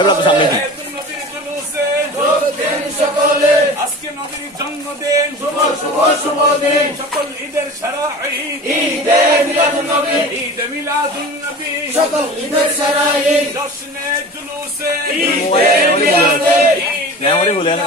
এবার তো সামনে কি আজকে নবীর জন্মদিন শুভ শুভ শুভ দিন সকল ঈদের সেরা ঈদে মিলাদুন নবী ঈদে মিলাদুন নবী সকল ঈদের সেরা ঈদ জশ্নে জুলুসে ঈদে মিলাদে মেমোরি ভুলে না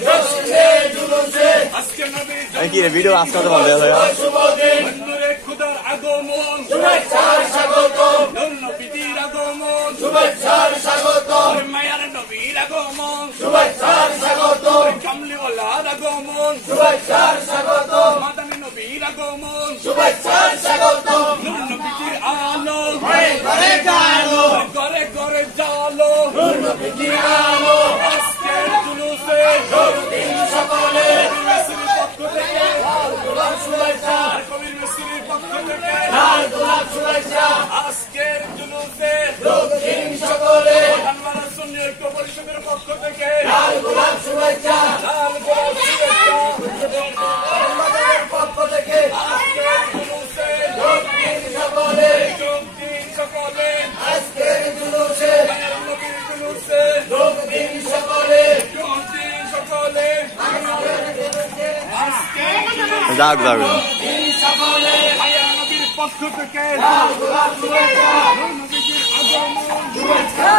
জশ্নে জুলুসে আজকে নবীর কি রে ভিডিও আজকে তো বন্ধ হয়ে গেল শুভ দিন নূরে খোদার আগমন শুভেচ্ছার স্বাগতম নবীর আগমন শুভেচ্ছার স্বাগতম মায়ার নবীর আগমন শুভেচ্ছার স্বাগতম কামলিওয়ালার আগমন শুভেচ্ছার স্বাগতম মাদানী নবীর আগমন শুভেচ্ছার স্বাগতম নূর নবীর আলো ঘরে ঘরে জালো ঘরে ঘরে জালো নূর নবীর আলো আজকের জুলুসে দিন সকলে মিসরির পক্ষ থেকে লাল গোলাপ শুভেচ্ছা কবির মিসরির পক্ষ থেকে লাল গোলাপ শুভেচ্ছা আজকের জুলুসে দিন সকলে আনওয়ার সুন্নি ঐক্য পরিষদের পক্ষ থেকে লাল গোলাপ শুভেচ্ছা লাল গোলাপ শুভেচ্ছা আমাদের পক্ষ থেকে আজকের জুলুসে দিন সকলে আজকের জুলুসে নবীর জুলুসে দিন সকলে যাক যাক দিন সকলে মায়ার নবীর পক্ষ থেকে লাল গোলাপ শুভেচ্ছা নবীর আগমন শুভেচ্ছা